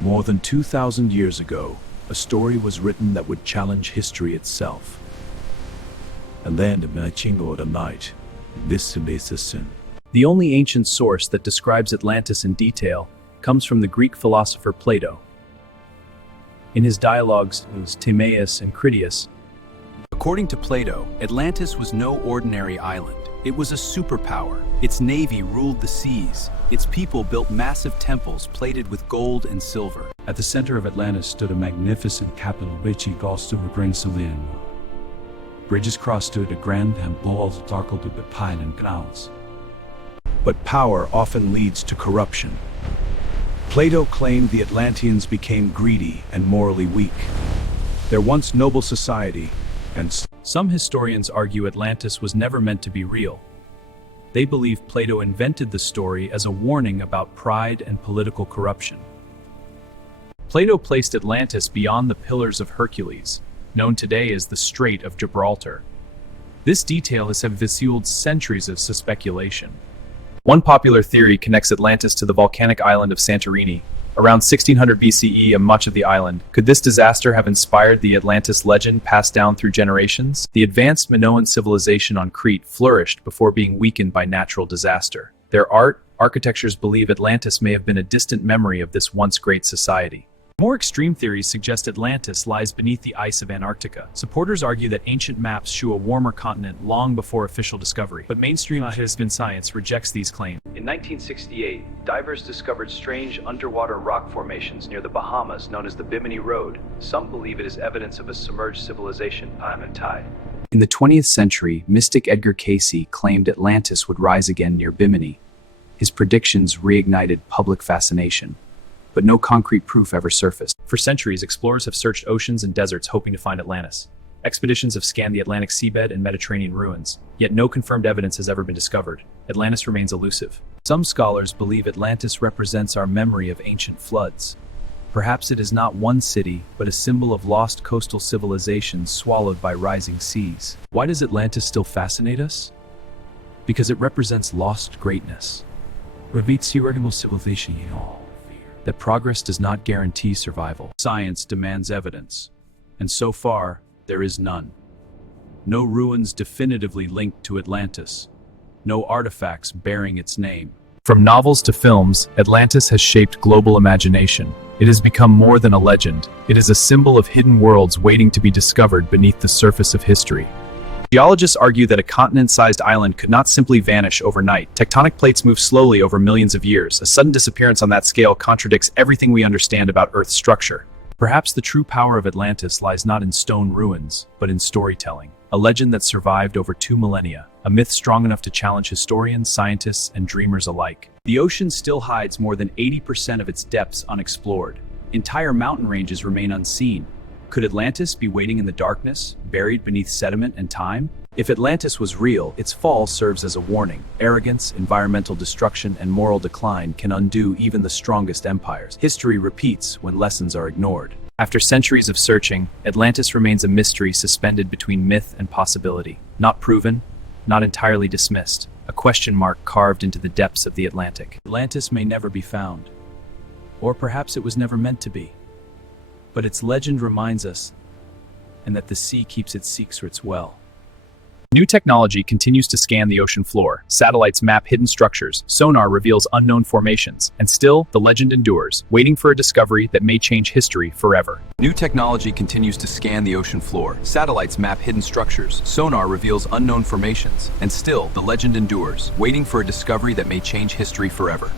More than 2,000 years ago, a story was written that would challenge history itself. And then, the night, this is a sin. The only ancient source that describes Atlantis in detail comes from the Greek philosopher Plato. In his dialogues, Timaeus and Critias, according to Plato, Atlantis was no ordinary island. It was a superpower. Its navy ruled the seas. Its people built massive temples plated with gold and silver. At the center of Atlantis stood a magnificent capital, which goes to bring in. Bridges crossed to the grand and balls darkled to the pine and grounds. But power often leads to corruption. Plato claimed the Atlanteans became greedy and morally weak. Their once noble society, and some historians argue Atlantis was never meant to be real. They believe Plato invented the story as a warning about pride and political corruption. Plato placed Atlantis beyond the Pillars of Hercules, known today as the Strait of Gibraltar. This detail has fueled centuries of speculation. One popular theory connects Atlantis to the volcanic island of Santorini, around 1600 BCE, and much of the island. Could this disaster have inspired the Atlantis legend passed down through generations? The advanced Minoan civilization on Crete flourished before being weakened by natural disaster. Their architectures believe Atlantis may have been a distant memory of this once great society. More extreme theories suggest Atlantis lies beneath the ice of Antarctica. Supporters argue that ancient maps show a warmer continent long before official discovery, but mainstream science rejects these claims. In 1968, divers discovered strange underwater rock formations near the Bahamas known as the Bimini Road. Some believe it is evidence of a submerged civilization. In the 20th century, mystic Edgar Cayce claimed Atlantis would rise again near Bimini. His predictions reignited public fascination, but no concrete proof ever surfaced. For centuries, explorers have searched oceans and deserts hoping to find Atlantis. Expeditions have scanned the Atlantic seabed and Mediterranean ruins, yet no confirmed evidence has ever been discovered. Atlantis remains elusive. Some scholars believe Atlantis represents our memory of ancient floods. Perhaps it is not one city, but a symbol of lost coastal civilizations swallowed by rising seas. Why does Atlantis still fascinate us? Because it represents lost greatness. Civilization, that progress does not guarantee survival. Science demands evidence, and so far, there is none. No ruins definitively linked to Atlantis. No artifacts bearing its name. From novels to films, Atlantis has shaped global imagination. It has become more than a legend. It is a symbol of hidden worlds waiting to be discovered beneath the surface of history. Geologists argue that a continent-sized island could not simply vanish overnight. Tectonic plates move slowly over millions of years. A sudden disappearance on that scale contradicts everything we understand about Earth's structure. Perhaps the true power of Atlantis lies not in stone ruins, but in storytelling. A legend that survived over 2 millennia. A myth strong enough to challenge historians, scientists, and dreamers alike. The ocean still hides more than 80% of its depths unexplored. Entire mountain ranges remain unseen. Could Atlantis be waiting in the darkness, buried beneath sediment and time? If Atlantis was real, its fall serves as a warning. Arrogance, environmental destruction, and moral decline can undo even the strongest empires. History repeats when lessons are ignored. After centuries of searching, Atlantis remains a mystery suspended between myth and possibility. Not proven, not entirely dismissed. A question mark carved into the depths of the Atlantic. Atlantis may never be found. Or perhaps it was never meant to be. But its legend reminds us, and that the sea keeps its secrets well. New technology continues to scan the ocean floor. Satellites map hidden structures. Sonar reveals unknown formations. And still, the legend endures, waiting for a discovery that may change history forever. New technology continues to scan the ocean floor. Satellites map hidden structures. Sonar reveals unknown formations. And still, the legend endures, waiting for a discovery that may change history forever.